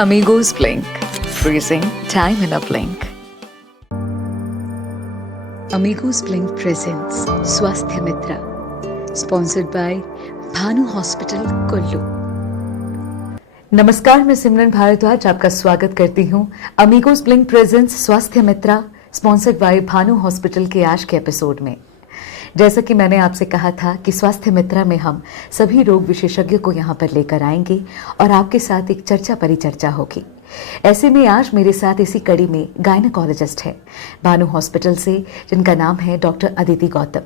Amigos Blink, freezing time in a blink. Amigos Blink presents Swasthya Mitra, sponsored by Bhanu Hospital, Kullu. नमस्कार, मैं सिमरन भारद्वाज आपका स्वागत करती हूँ अमीगोस ब्लिंक प्रेजेंट्स स्वास्थ्य मित्रा स्पॉन्सर्ड बाय भानु हॉस्पिटल के आज के एपिसोड में। जैसा कि मैंने आपसे कहा था कि स्वास्थ्य मित्रा में हम सभी रोग विशेषज्ञों को यहाँ पर लेकर आएंगे और आपके साथ एक चर्चा परिचर्चा होगी। ऐसे में आज मेरे साथ इसी कड़ी में गायनेकोलॉजिस्ट है भानु हॉस्पिटल से, जिनका नाम है डॉक्टर अदिति गौतम।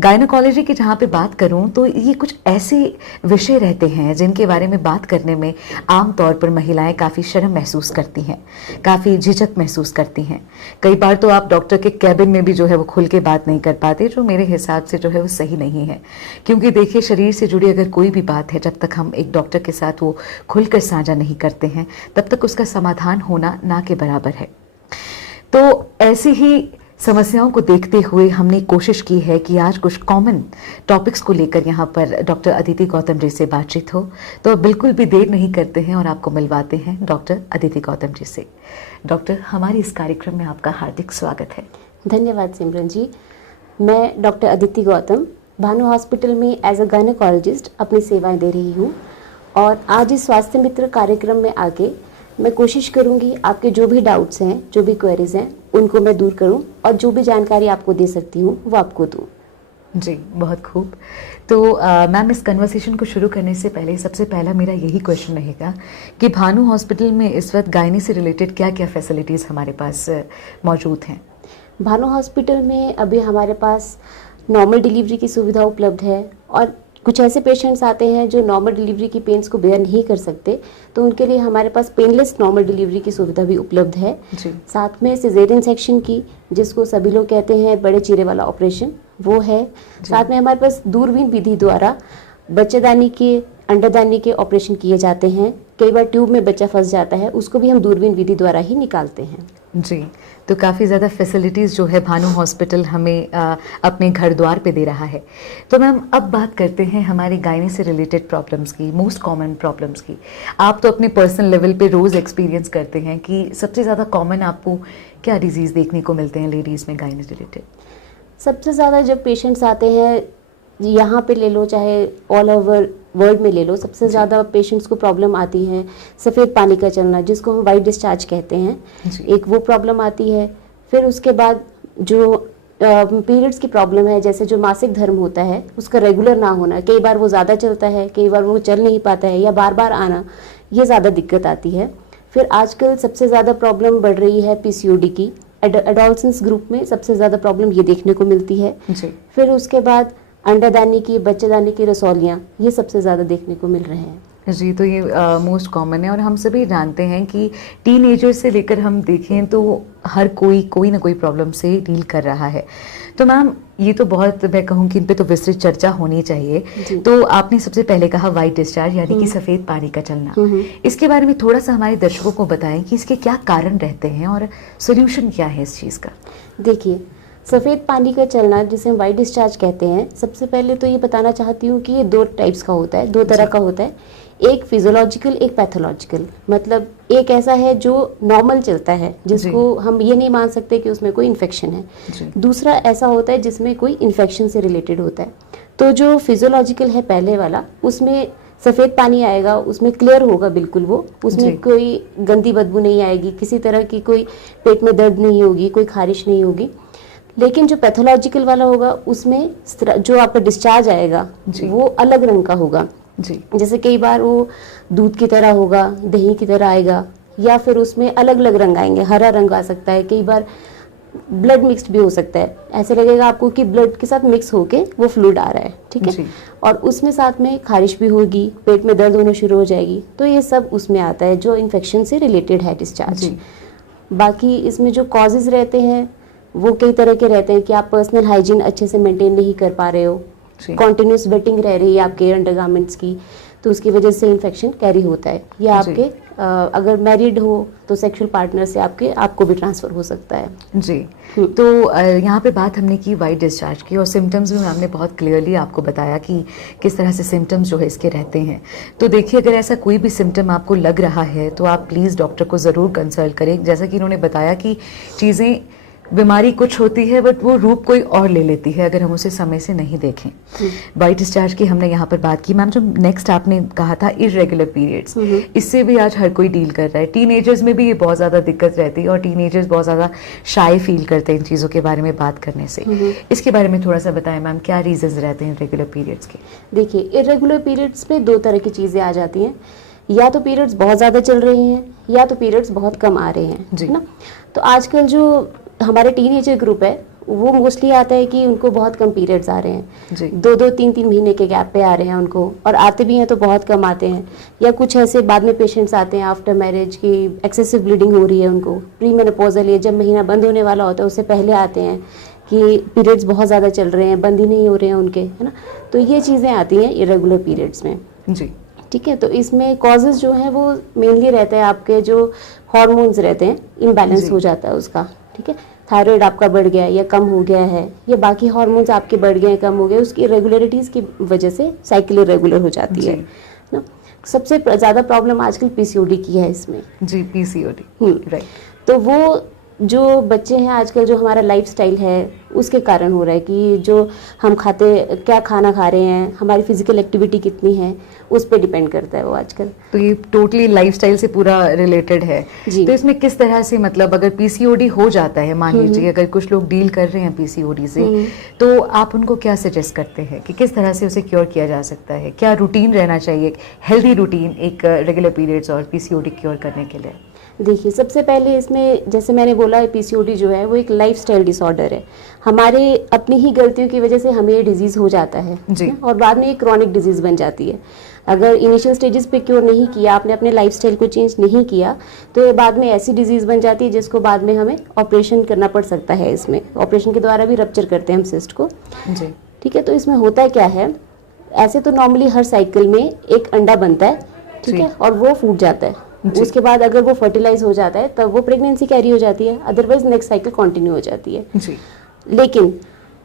गायनेकोलॉजी की जहाँ पे बात करूँ तो ये कुछ ऐसे विषय रहते हैं जिनके बारे में बात करने में आमतौर पर महिलाएं काफ़ी शर्म महसूस करती हैं, काफ़ी झिझक महसूस करती हैं। कई बार तो आप डॉक्टर के कैबिन में भी जो है वो खुल के बात नहीं कर पाते, जो मेरे हिसाब से जो है वो सही नहीं है। क्योंकि देखिए, शरीर से जुड़ी अगर कोई भी बात है, जब तक हम एक डॉक्टर के साथ वो खुलकर साझा नहीं करते हैं, तब तक उसका समाधान होना ना के बराबर है। तो ऐसी ही समस्याओं को देखते हुए हमने कोशिश की है कि आज कुछ कॉमन टॉपिक्स को लेकर यहाँ पर डॉक्टर अदिति गौतम जी से बातचीत हो। तो अब बिल्कुल भी देर नहीं करते हैं और आपको मिलवाते हैं डॉक्टर अदिति गौतम जी से। डॉक्टर, हमारे इस कार्यक्रम में आपका हार्दिक स्वागत है। धन्यवाद सिमरन जी। मैं डॉक्टर अदिति गौतम भानु हॉस्पिटल में एज अ गायनेकोलॉजिस्ट अपनी सेवाएं दे रही हूँ और आज इस स्वास्थ्य मित्र कार्यक्रम में आके मैं कोशिश करूंगी आपके जो भी डाउट्स हैं, जो भी क्वेरीज हैं, उनको मैं दूर करूं और जो भी जानकारी आपको दे सकती हूं वो आपको दूं। जी, बहुत खूब। तो मैम, इस कन्वर्सेशन को शुरू करने से पहले सबसे पहला मेरा यही क्वेश्चन रहेगा कि भानु हॉस्पिटल में इस वक्त गायनी से रिलेटेड क्या क्या फैसिलिटीज़ हमारे पास मौजूद हैं? भानु हॉस्पिटल में अभी हमारे पास नॉर्मल डिलीवरी की सुविधा उपलब्ध है और कुछ ऐसे पेशेंट्स आते हैं जो नॉर्मल डिलीवरी की पेन्स को बेयर नहीं कर सकते, तो उनके लिए हमारे पास पेनलेस नॉर्मल डिलीवरी की सुविधा भी उपलब्ध है। जी। साथ में सिजेरियन सेक्शन की, जिसको सभी लोग कहते हैं बड़े चीरे वाला ऑपरेशन, वो है। साथ में हमारे पास दूरबीन विधि द्वारा बच्चेदानी के, अंडरदानी के ऑपरेशन किए जाते हैं। कई बार ट्यूब में बच्चा फंस जाता है, उसको भी हम दूरबीन विधि द्वारा ही निकालते हैं। जी, तो काफ़ी ज़्यादा फैसिलिटीज़ जो है भानु हॉस्पिटल हमें अपने घर द्वार पे दे रहा है। तो मैम, अब बात करते हैं हमारे गायनी से रिलेटेड प्रॉब्लम्स की, मोस्ट कॉमन प्रॉब्लम्स की। आप तो अपने पर्सनल लेवल पे रोज़ एक्सपीरियंस करते हैं कि सबसे ज़्यादा कॉमन आपको क्या डिजीज़ देखने को मिलते हैं लेडीज़ में गायनी से रिलेटेड? सबसे ज़्यादा जब पेशेंट्स आते हैं, यहाँ पे ले लो चाहे ऑल ओवर वर्ल्ड में ले लो, सबसे ज़्यादा पेशेंट्स को प्रॉब्लम आती है सफ़ेद पानी का चलना, जिसको हम वाइट डिस्चार्ज कहते हैं। एक वो प्रॉब्लम आती है। फिर उसके बाद जो पीरियड्स की प्रॉब्लम है, जैसे जो मासिक धर्म होता है उसका रेगुलर ना होना, कई बार वो ज़्यादा चलता है, कई बार वो चल नहीं पाता है, या बार बार आना, ये ज़्यादा दिक्कत आती है। फिर आजकल सबसे ज़्यादा प्रॉब्लम बढ़ रही है पीसीओडी की। एडोलसेंस ग्रुप में सबसे ज़्यादा प्रॉब्लम ये देखने को मिलती है। फिर उसके बाद अंडरदानी की, बच्चेदानी की रसौलियाँ, ये सबसे ज़्यादा देखने को मिल रहे हैं। जी, तो ये मोस्ट कॉमन है और हम सभी जानते हैं कि टीनेजर से लेकर हम देखें तो हर कोई ना कोई प्रॉब्लम से डील कर रहा है। तो मैम, ये तो बहुत, मैं कहूँ कि इन पे तो विस्तृत चर्चा होनी चाहिए। तो आपने सबसे पहले कहा वाइट डिस्चार्ज, यानी कि सफ़ेद पानी का चलना। इसके बारे में थोड़ा सा हमारे दर्शकों को बताएं कि इसके क्या कारण रहते हैं और सोल्यूशन क्या है इस चीज़ का? देखिए, सफ़ेद पानी का चलना, जिसे हम वाइट डिस्चार्ज कहते हैं, सबसे पहले तो ये बताना चाहती हूँ कि ये दो टाइप्स का होता है, दो तरह का होता है। एक फिजियोलॉजिकल, एक पैथोलॉजिकल। मतलब एक ऐसा है जो नॉर्मल चलता है, जिसको हम ये नहीं मान सकते कि उसमें कोई इन्फेक्शन है। दूसरा ऐसा होता है जिसमें कोई इन्फेक्शन से रिलेटेड होता है। तो जो फिजियोलॉजिकल है पहले वाला, उसमें सफ़ेद पानी आएगा, उसमें क्लियर होगा बिल्कुल वो, उसमें कोई गंदी बदबू नहीं आएगी, किसी तरह की कोई पेट में दर्द नहीं होगी, कोई खारिश नहीं होगी। लेकिन जो पैथोलॉजिकल वाला होगा, उसमें जो आपका डिस्चार्ज आएगा वो अलग रंग का होगा। जैसे कई बार वो दूध की तरह होगा, दही की तरह आएगा, या फिर उसमें अलग अलग रंग आएंगे, हरा रंग आ सकता है, कई बार ब्लड मिक्स्ड भी हो सकता है। ऐसे लगेगा आपको कि ब्लड के साथ मिक्स होके वो फ्लूइड आ रहा है, ठीक है। और उसमें साथ में खारिश भी होगी, पेट में दर्द होना शुरू हो जाएगी। तो ये सब उसमें आता है जो इन्फेक्शन से रिलेटेड है डिस्चार्ज। बाकी इसमें जो कॉजेज रहते हैं वो कई तरह के रहते हैं कि आप पर्सनल हाइजीन अच्छे से मेंटेन नहीं कर पा रहे हो, कॉन्टिन्यूस वेटिंग रह रही है आपके अंडरगारमेंट्स की, तो उसकी वजह से इन्फेक्शन कैरी होता है। या आपके अगर मैरिड हो तो सेक्सुअल पार्टनर से आपको भी ट्रांसफर हो सकता है। जी, तो यहाँ पे बात हमने की वाइट डिस्चार्ज की, और सिम्टम्स भी हमने बहुत क्लियरली आपको बताया कि किस तरह से सिम्टम्स जो है इसके रहते हैं। तो देखिए, अगर ऐसा कोई भी सिम्टम आपको लग रहा है तो आप प्लीज़ डॉक्टर को ज़रूर कंसल्ट करें। जैसा कि इन्होंने बताया कि चीज़ें, बीमारी कुछ होती है बट वो रूप कोई और ले लेती है अगर हम उसे समय से नहीं देखें। वाइट डिस्चार्ज की हमने यहाँ पर बात की। मैम, जो नेक्स्ट आपने कहा था इरेगुलर पीरियड्स, इससे भी आज हर कोई डील कर रहा है। टीनेजर्स में भी ये बहुत ज़्यादा दिक्कत रहती है और टीनेजर्स बहुत ज़्यादा शाई फील करते हैं इन चीज़ों के बारे में बात करने से। इसके बारे में थोड़ा सा बताएं मैम, क्या रीजंस रहते हैं इरेगुलर पीरियड्स के? देखिए, इरेगुलर पीरियड्स में दो तरह की चीज़ें आ जाती हैं, या तो पीरियड्स बहुत ज़्यादा चल रही हैं या तो पीरियड्स बहुत कम आ रहे हैं, है ना। तो आजकल जो हमारे टीनेजर ग्रुप है वो मोस्टली आता है कि उनको बहुत कम पीरियड्स आ रहे हैं, 2-2, 3-3 महीने के गैप पे आ रहे हैं उनको, और आते भी हैं तो बहुत कम आते हैं। या कुछ ऐसे बाद में पेशेंट्स आते हैं आफ्टर मैरिज की एक्सेसिव ब्लीडिंग हो रही है उनको, प्री मेनोपॉजल है, जब महीना बंद होने वाला होता है उससे पहले आते हैं कि पीरियड्स बहुत ज़्यादा चल रहे हैं, बंद ही नहीं हो रहे हैं उनके, है ना। तो ये चीज़ें आती हैं इरेगुलर पीरियड्स में। जी, ठीक है। तो इसमें कॉजेज जो हैं वो मेनली रहते हैं आपके जो हार्मोन्स रहते हैं, इम्बैलेंस हो जाता है उसका। ठीक है, थायराइड आपका बढ़ गया है या कम हो गया है, या बाकी हार्मोन्स आपके बढ़ गए हैं, कम हो गए, उसकी इरेगुलरिटीज़ की वजह से साइकिल इरेगुलर हो जाती है ना। सबसे ज़्यादा प्रॉब्लम आजकल पीसीओडी की है इसमें। जी, पीसीओडी, राइट। तो वो जो बच्चे हैं आजकल, जो हमारा लाइफस्टाइल है उसके कारण हो रहा है कि जो हम क्या खाना खा रहे हैं, हमारी फिजिकल एक्टिविटी कितनी है, उस पर डिपेंड करता है वो आजकल। तो ये टोटली लाइफस्टाइल से पूरा रिलेटेड है। तो इसमें किस तरह से, मतलब अगर पीसीओडी हो जाता है, मान लीजिए अगर कुछ लोग डील कर रहे हैं पीसीओडी से, तो आप उनको क्या सजेस्ट करते हैं कि किस तरह से उसे क्योर किया जा सकता है? क्या रूटीन रहना चाहिए, हेल्दी रूटीन एक रेगुलर पीरियड्स और पीसीओडी क्योर करने के लिए? देखिए, सबसे पहले इसमें जैसे मैंने बोला, पीसीओडी जो है वो एक लाइफस्टाइल डिसऑर्डर है। हमारे अपनी ही गलतियों की वजह से हमें ये डिजीज़ हो जाता है और बाद में ये क्रॉनिक डिजीज़ बन जाती है। अगर इनिशियल स्टेजेस पे क्योर नहीं किया, आपने अपने लाइफस्टाइल को चेंज नहीं किया, तो ये बाद में ऐसी डिजीज़ बन जाती है जिसको बाद में हमें ऑपरेशन करना पड़ सकता है। इसमें ऑपरेशन के द्वारा भी रप्चर करते हैं हम सिस्ट को। जी, ठीक है। तो इसमें होता क्या है, ऐसे तो नॉर्मली हर साइकिल में एक अंडा बनता है, ठीक है, और वो फूट जाता है। उसके बाद अगर वो फर्टिलाइज हो जाता है तब वो प्रेगनेंसी कैरी हो जाती है, अदरवाइज नेक्स्ट साइकिल कंटिन्यू हो जाती है। जी। लेकिन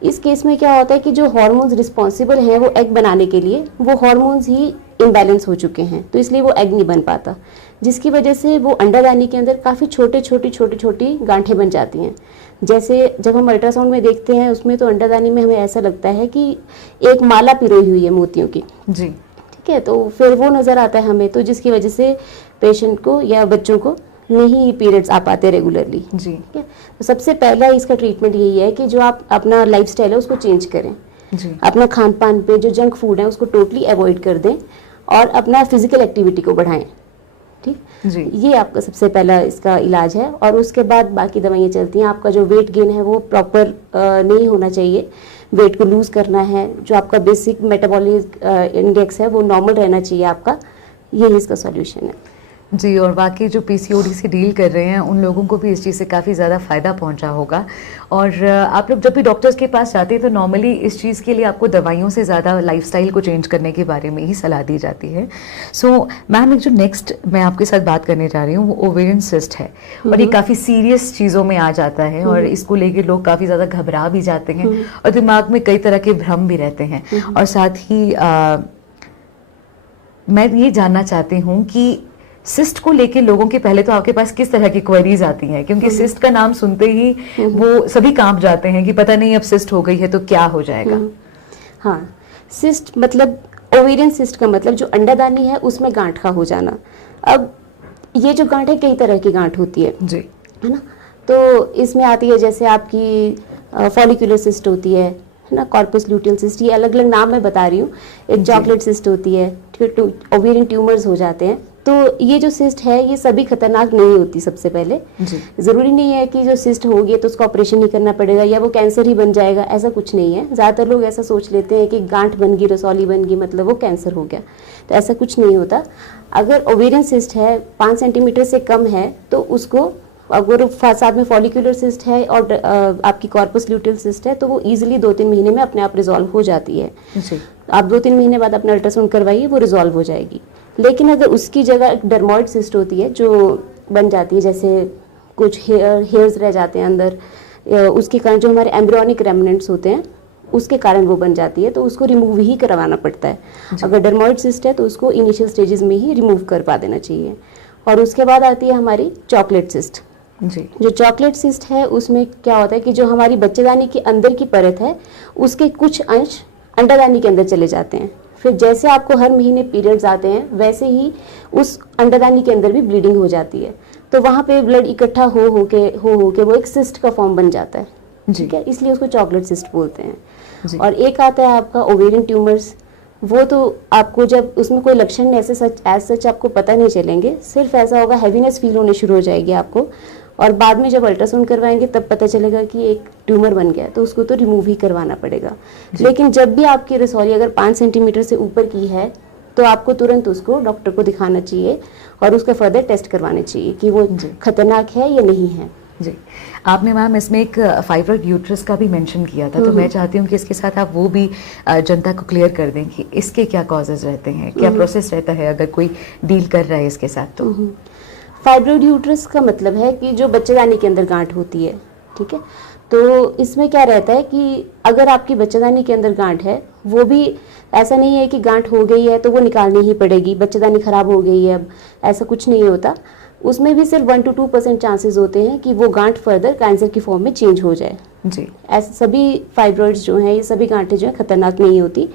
इस केस में क्या होता है कि जो हार्मोन्स रिस्पॉन्सिबल हैं वो एग बनाने के लिए, वो हार्मोन्स ही इम्बैलेंस हो चुके हैं, तो इसलिए वो एग नहीं बन पाता, जिसकी वजह से वो अंडादानी के अंदर काफ़ी छोटी गांठें बन जाती हैं। जैसे जब हम अल्ट्रासाउंड में देखते हैं उसमें, तो अंडादानी में हमें ऐसा लगता है कि एक माला पिरोई हुई है मोतियों की। जी, ठीक है। तो फिर वो नज़र आता है हमें, तो जिसकी वजह से पेशेंट को या बच्चों को नहीं पीरियड्स आ पाते रेगुलरली। जी, ठीक है। तो सबसे पहला इसका ट्रीटमेंट यही है कि जो आप अपना लाइफस्टाइल है उसको चेंज करें। जी। अपना खान पान पे जो जंक फूड है उसको टोटली अवॉइड कर दें और अपना फिजिकल एक्टिविटी को बढ़ाएं। ठीक जी, ये आपका सबसे पहला इसका इलाज है। और उसके बाद बाकी दवाइयाँ चलती हैं। आपका जो वेट गेन है वो प्रॉपर नहीं होना चाहिए, वेट को लूज करना है। जो आपका बेसिक मेटाबॉलिक इंडेक्स है वो नॉर्मल रहना चाहिए आपका, यही इसका सॉल्यूशन है। जी, और वाकई जो पीसीओडी से डील कर रहे हैं उन लोगों को भी इस चीज़ से काफ़ी ज़्यादा फ़ायदा पहुंचा होगा। और आप लोग जब भी डॉक्टर्स के पास जाते हैं तो नॉर्मली इस चीज़ के लिए आपको दवाइयों से ज़्यादा लाइफस्टाइल को चेंज करने के बारे में ही सलाह दी जाती है। सो मैम, एक जो नेक्स्ट मैं आपके साथ बात करने जा रही हूँ वो ओवेरियन सिस्ट है, और ये काफ़ी सीरियस चीज़ों में आ जाता है और इसको लेके लोग काफ़ी ज़्यादा घबरा भी जाते हैं और दिमाग में कई तरह के भ्रम भी रहते हैं। और साथ ही मैं ये जानना चाहती हूँ कि सिस्ट को लेके लोगों के पहले तो आपके पास किस तरह की क्वेरीज आती हैं, क्योंकि सिस्ट का नाम सुनते ही वो सभी कांप जाते हैं कि पता नहीं अब सिस्ट हो गई है तो क्या हो जाएगा। हाँ, सिस्ट मतलब ओवेरियन सिस्ट का मतलब जो अंडादानी है उसमें गांठ का हो जाना। अब ये जो गांठ है कई तरह की गांठ होती है जी, है ना। तो इसमें आती है जैसे आपकी फॉलिकुलर सिस्ट होती है ना, कॉर्पस ल्यूटियल सिस्ट, ये अलग अलग नाम मैं बता रही हूँ। एक चॉकलेट सिस्ट होती है, ओवेरियन ट्यूमर्स हो जाते हैं। तो ये जो सिस्ट है ये सभी खतरनाक नहीं होती। सबसे पहले जरूरी नहीं है कि जो सिस्ट हो गई तो उसको ऑपरेशन ही करना पड़ेगा या वो कैंसर ही बन जाएगा, ऐसा कुछ नहीं है। ज़्यादातर लोग ऐसा सोच लेते हैं कि गांठ बन गई, रसौली बन गई, मतलब वो कैंसर हो गया, तो ऐसा कुछ नहीं होता। अगर ओवेरियन सिस्ट है 5 सेंटीमीटर से कम है तो उसको अगर साथ में फॉलिकुलर सिस्ट है और आपकी कॉर्पस ल्यूटियल सिस्ट है तो वो इजीली 2-3 महीने में अपने आप रिजॉल्व हो जाती है जी। आप 2-3 महीने बाद अपना अल्ट्रासाउंड करवाइए, वो रिजॉल्व हो जाएगी। लेकिन अगर उसकी जगह एक डर्मोइड सिस्ट होती है जो बन जाती है, जैसे कुछ हेयर्स रह जाते हैं अंदर, उसके कारण जो हमारे एम्ब्रियोनिक रेमिनेंट्स होते हैं उसके कारण वो बन जाती है, तो उसको रिमूव ही करवाना पड़ता है। अगर डर्मोइड सिस्ट है तो उसको इनिशियल स्टेजेस में ही रिमूव करवा देना चाहिए। और उसके बाद आती है हमारी चॉकलेट सिस्ट। जी। जो चॉकलेट सिस्ट है उसमें क्या होता है कि जो हमारी बच्चेदानी की अंदर की परत है उसके कुछ अंश अंडादानी के अंदर चले जाते हैं। फिर जैसे आपको हर महीने पीरियड्स आते हैं वैसे ही उस अंडादानी के अंदर भी ब्लीडिंग हो जाती है, तो वहाँ पे ब्लड इकट्ठा हो के वो एक सिस्ट का फॉर्म बन जाता है। ठीक है, इसलिए उसको चॉकलेट सिस्ट बोलते हैं। और एक आता है आपका ओवेरियन ट्यूमर्स। वो तो आपको जब उसमें कोई लक्षण ऐसे सच आपको पता नहीं चलेंगे, सिर्फ ऐसा होगा हैवीनेस फील होने शुरू हो जाएगी आपको, और बाद में जब अल्ट्रासाउंड करवाएंगे तब पता चलेगा कि एक ट्यूमर बन गया, तो उसको तो रिमूव ही करवाना पड़ेगा। लेकिन जब भी आपकी रसौली अगर 5 सेंटीमीटर से ऊपर की है तो आपको तुरंत उसको डॉक्टर को दिखाना चाहिए और उसका फर्दर टेस्ट करवाने चाहिए कि वो खतरनाक है या नहीं है। जी। आपने मैम इसमें एक फाइब्रॉइड यूट्रस का भी मेंशन किया था, तो मैं चाहती हूँ कि इसके साथ आप वो भी जनता को क्लियर कर दें कि इसके क्या कॉजेज रहते हैं, क्या प्रोसेस रहता है अगर कोई डील कर रहा है इसके साथ। तो फाइब्रॉइड यूट्रस का मतलब है कि जो बच्चेदानी के अंदर गांठ होती है। ठीक है, तो इसमें क्या रहता है कि अगर आपकी बच्चेदानी के अंदर गांठ है, वो भी ऐसा नहीं है कि गांठ हो गई है तो वो निकालनी ही पड़ेगी, बच्चेदानी खराब हो गई है, अब ऐसा कुछ नहीं होता। उसमें भी सिर्फ 1 to 2% चांसेस होते हैं कि वो गांठ फर्दर कैंसर की फॉर्म में चेंज हो जाए। जी। ऐसे सभी फाइब्रॉइड्स जो हैं, ये सभी गांठें जो हैं खतरनाक नहीं होती,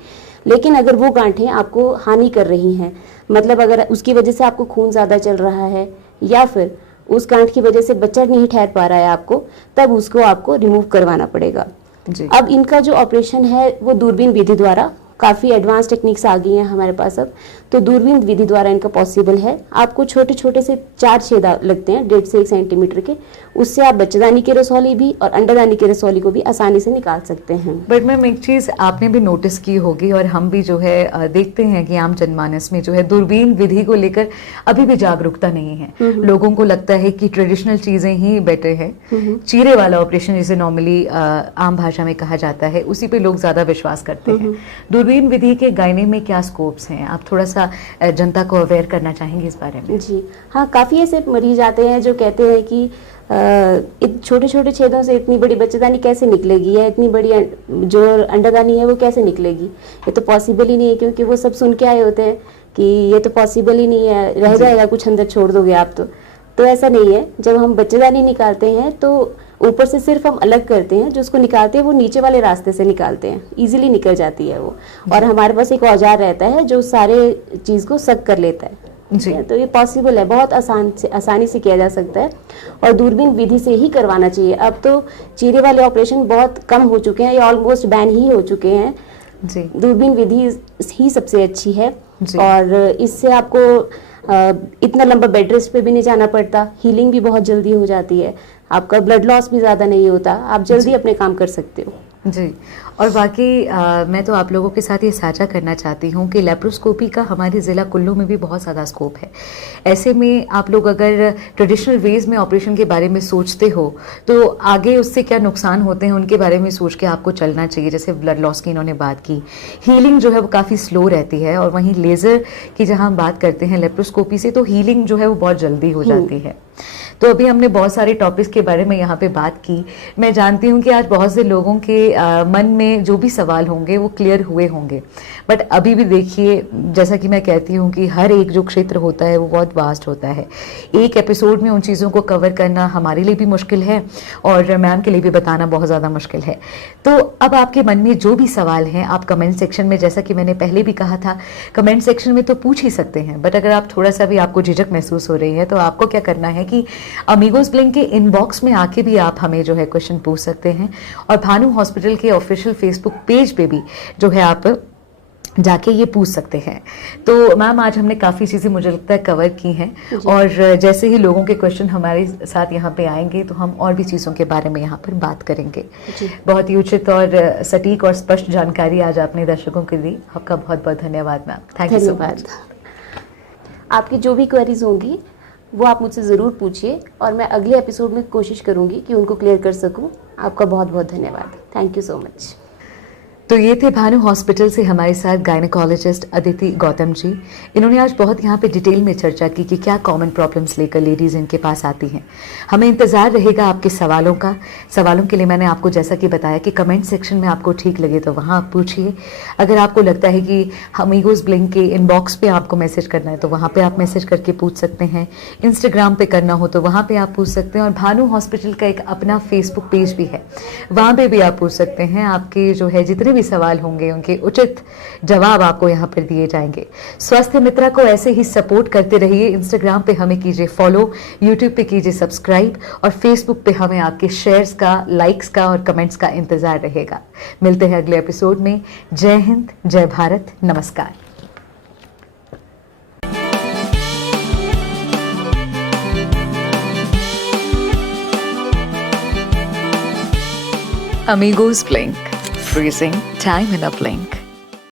लेकिन अगर वो गांठें आपको हानि कर रही हैं, मतलब अगर उसकी वजह से आपको खून ज़्यादा चल रहा है या फिर उस गांठ की वजह से बच्चा नहीं ठहर पा रहा है आपको, तब उसको आपको रिमूव करवाना पड़ेगा। जी। अब इनका जो ऑपरेशन है वो दूरबीन विधि द्वारा, काफ़ी एडवांस टेक्निक्स आ गई हैं हमारे पास अब, तो दूरबीन विधि द्वारा इनका पॉसिबल है। आपको छोटे छोटे से 4 छेद लगते हैं 1.5 से 1 सेंटीमीटर के, उससे आप बच्चेदानी की रसौली भी और अंडादानी की रसौली को भी आसानी से निकाल सकते हैं। बट मैम एक चीज़ आपने भी नोटिस की होगी और हम भी जो है देखते हैं कि आम जनमानस में जो है दूरबीन विधि को लेकर अभी भी जागरूकता नहीं है। लोगों को लगता है कि ट्रेडिशनल चीज़ें ही बेटर है, चीरे वाला ऑपरेशन जिसे नॉर्मली आम भाषा में कहा जाता है, उसी पे लोग ज़्यादा विश्वास करते हैं। दूरबीन विधि के गायने में क्या स्कोप्स हैं, आप थोड़ा सा जनता को अवेयर करना चाहेंगे इस बारे में? जी हाँ, काफ़ी ऐसे मरीज आते हैं जो कहते हैं कि छोटे छोटे छेदों से इतनी बड़ी बच्चेदानी कैसे निकलेगी, या इतनी बड़ी जो अंडादानी है वो कैसे निकलेगी, ये तो पॉसिबल ही नहीं है, क्योंकि वो सब सुन के आए होते हैं कि ये तो पॉसिबल ही नहीं है, रह जाएगा कुछ अंदर छोड़ दोगे आप तो ऐसा नहीं है। जब हम बच्चेदानी निकालते हैं तो ऊपर से सिर्फ हम अलग करते हैं, जो उसको निकालते हैं वो नीचे वाले रास्ते से निकालते हैं, इजीली निकल जाती है वो, और हमारे पास एक औजार रहता है जो सारे चीज़ को सक कर लेता है। जी। तो ये पॉसिबल है, बहुत आसानी से किया जा सकता है और दूरबीन विधि से ही करवाना चाहिए। अब तो चीरे वाले ऑपरेशन बहुत कम हो चुके हैं, ये ऑलमोस्ट बैन ही हो चुके हैं। जी। दूरबीन विधि ही सबसे अच्छी है और इससे आपको इतना लंबा बेड रेस्ट पे भी नहीं जाना पड़ता, हीलिंग भी बहुत जल्दी हो जाती है, आपका ब्लड लॉस भी ज़्यादा नहीं होता, आप जल्दी अपने काम कर सकते हो। जी। और बाकी मैं तो आप लोगों के साथ ये साझा करना चाहती हूँ कि लेप्रोस्कोपी का हमारे ज़िला कुल्लू में भी बहुत ज़्यादा स्कोप है। ऐसे में आप लोग अगर ट्रेडिशनल वेज में ऑपरेशन के बारे में सोचते हो तो आगे उससे क्या नुकसान होते हैं उनके बारे में सोच के आपको चलना चाहिए। जैसे ब्लड लॉस की इन्होंने बात की, हीलिंग जो है वो काफ़ी स्लो रहती है, और वहीं लेज़र की जहाँ हम बात करते हैं लेप्रोस्कोपी से, तो हीलिंग जो है वो बहुत जल्दी हो जाती है। तो अभी हमने बहुत सारे टॉपिक्स के बारे में यहाँ पे बात की। मैं जानती हूँ कि आज बहुत से लोगों के मन में जो भी सवाल होंगे वो क्लियर हुए होंगे, बट अभी भी देखिए, जैसा कि मैं कहती हूँ कि हर एक जो क्षेत्र होता है वो बहुत वास्ट होता है। एक एपिसोड में उन चीज़ों को कवर करना हमारे लिए भी मुश्किल है और मैम के लिए भी बताना बहुत ज़्यादा मुश्किल है। तो अब आपके मन में जो भी सवाल हैं आप कमेंट सेक्शन में, जैसा कि मैंने पहले भी कहा था, कमेंट सेक्शन में तो पूछ ही सकते हैं, बट अगर आप थोड़ा सा भी आपको झिझक महसूस हो रही है तो आपको क्या करना है कि अमीगोस ब्लिंक के इनबॉक्स में आके भी आप हमें जो है क्वेश्चन पूछ सकते हैं, और भानु हॉस्पिटल के ऑफिशियल फेसबुक पेज पे भी जो है आप जाके ये पूछ सकते हैं। तो मैम आज हमने काफ़ी चीज़ें मुझे लगता है कवर की हैं, और जैसे ही लोगों के क्वेश्चन हमारे साथ यहाँ पे आएंगे तो हम और भी चीज़ों के बारे में यहाँ पर बात करेंगे। बहुत ही उचित और सटीक और स्पष्ट जानकारी आज आपने दर्शकों को दी, आपका बहुत बहुत धन्यवाद ma'am. Thank you so much. आपकी जो भी क्वेरीज होंगी वो आप मुझसे ज़रूर पूछिए और मैं अगले एपिसोड में कोशिश करूँगी कि उनको क्लियर कर सकूँ। आपका बहुत बहुत धन्यवाद। Thank you so much. तो ये थे भानु हॉस्पिटल से हमारे साथ गायनेकोलॉजिस्ट अदिति गौतम जी। इन्होंने आज बहुत यहाँ पे डिटेल में चर्चा की कि क्या कॉमन प्रॉब्लम्स लेकर लेडीज़ इनके पास आती हैं। हमें इंतज़ार रहेगा आपके सवालों का। सवालों के लिए मैंने आपको जैसा कि बताया कि कमेंट सेक्शन में आपको ठीक लगे तो वहाँ आप पूछिए। अगर आपको लगता है कि अमीगोज ब्लिंक के इनबॉक्स पे आपको मैसेज करना है तो वहाँ पे आप मैसेज करके पूछ सकते हैं। इंस्टाग्राम पे करना हो तो वहाँ पे आप पूछ सकते हैं। और भानु हॉस्पिटल का एक अपना फेसबुक पेज भी है, वहाँ पे भी आप पूछ सकते हैं। आपके जो है जितने भी सवाल होंगे उनके उचित जवाब आपको यहाँ पर दिए जाएंगे। स्वास्थ्य मित्रा को ऐसे ही सपोर्ट करते रहिए। इंस्टाग्राम पे हमें कीजिए फॉलो, यूट्यूब पे कीजिए सब्सक्राइब और फेसबुक पे हमें आपके शेयर्स का, लाइक्स का और कमेंट्स का इंतजार रहेगा। मिलते हैं अगले एपिसोड में। जय हिंद, जय भारत, नमस्कार। Amigos Blink, freezing time in a blink.